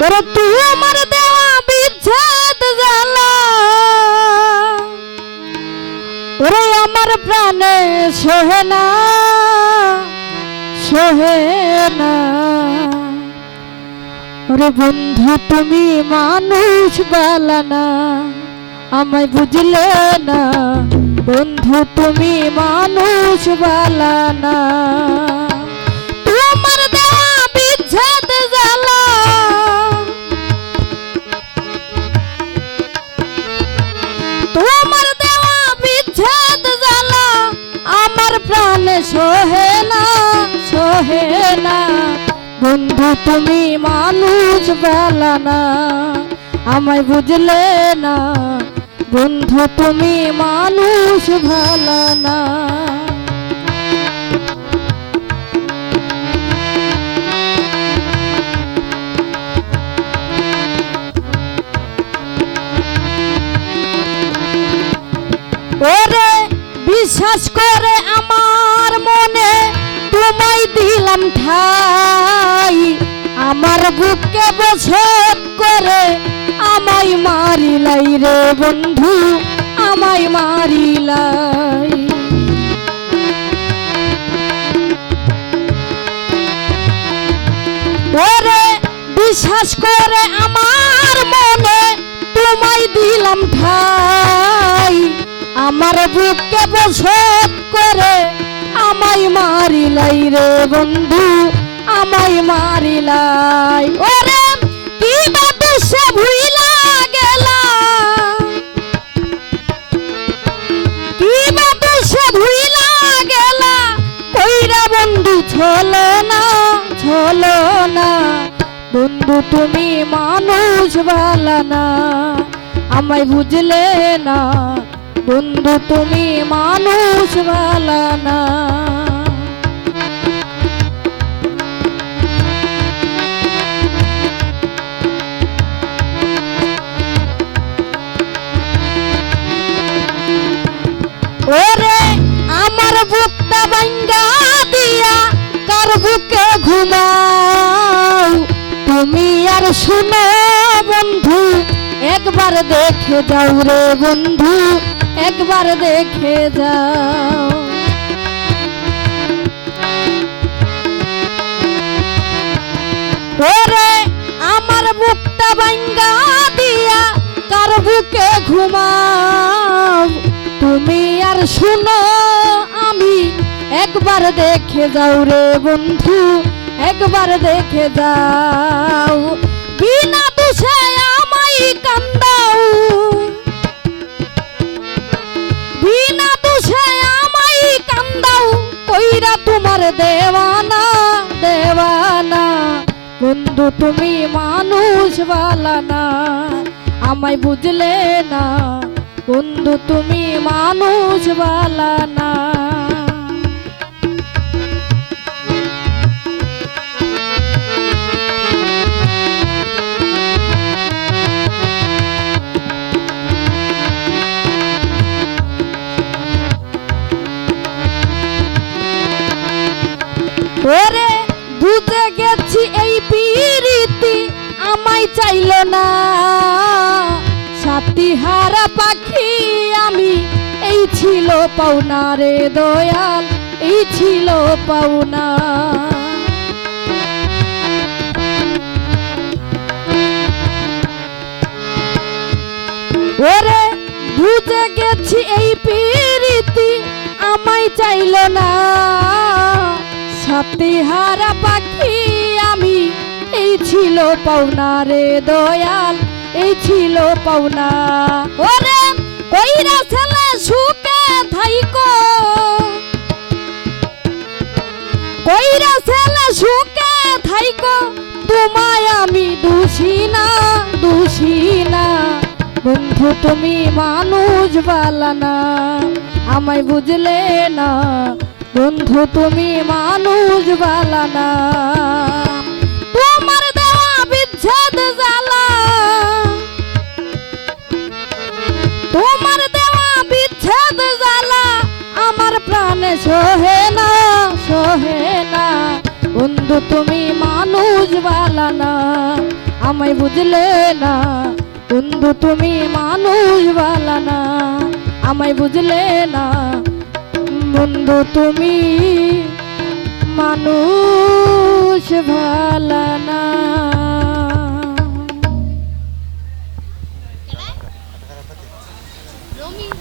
করতু আমার দেওয়া বিচ্ছেদ জ্বালা। ওরে আমার প্রাণে সোহে না সোহে না। ওরে বন্ধু, তুমি মানুষ বালানা আমায় বুঝলে না। বন্ধু, তুমি মানুষ বালানা তোমার দেওয়া বিচ্ছেদ বন্ধু তুমি মানুষ বেলা না আমায় বুঝলে না। বন্ধু তুমি মানুষ ভালা না। আমার বুকে বসত করে আমায় মারিলাই রে বন্ধু, আমায় মারিলাই। ওরে বিশ্বাস করে আমার মনে তোমায় দিলাম ঠাই। আমার বুকে বসত করে আমায় মারিলাই রে বন্ধু আমায় মারিলাই। ওরে কি বাদে সে ভুইলা গেলা। কি বাদে সে ভুইলা গেলা। কইরা বন্ধু, ছলো না ছলো না। বন্ধু, তুমি মানুষ বালা না। আমায় বুঝলে না। বন্ধু, তুমি মানুষ বালা না। ওরে আমার বুকটা ভাঙ্গা দিয়া, কার বুকে ঘুমাও? তুমি আর শুনো বন্ধু, একবার দেখে যাও রে বন্ধু, একবার দেখে যাও। ওরে আমার বুকটা ভাঙ্গা দিয়া, কার বুকে ঘুমাও? শুনো, আমি একবার দেখে যাও রে বন্ধু, একবার দেখে যাও। বিনা দোষে আমায় কান্দাও। বিনা দোষে আমায় কান্দাও, কইরা তোমার দেওয়ানা দেওয়ানা। বন্ধু, তুমি মানুষ বালানা আমায় বুঝলে না। বন্ধু তুমি মানুষ বালানা ওরে বুঝে গেছি এই পিরিতি আমায় চাইল না। ছিল পাওনা রে দয়াল, এই ছিল পাওনা। ওরে, বুঝে গেছি এই পিরিতি আমায় চাইল না। সাথী হারা পাখি আমি, এই ছিল পাওনা রে দয়াল, এই ছিল পাওনা। ওরে, কইরা ছেলে সুখে কইরা ছেলে সুখে থাইকো, তোমায় আমি দোষী না দোষী না। বন্ধু, তুমি মানুষ বালানা আমায় বুঝলে না। বন্ধু, তুমি মানুষ বালানা তোমার বালানা আমায় বুঝলে না। বন্ধু, তুমি মানুষ বালানা আমায় বুঝলে না। বন্ধু, তুমি মানুষ ভালা না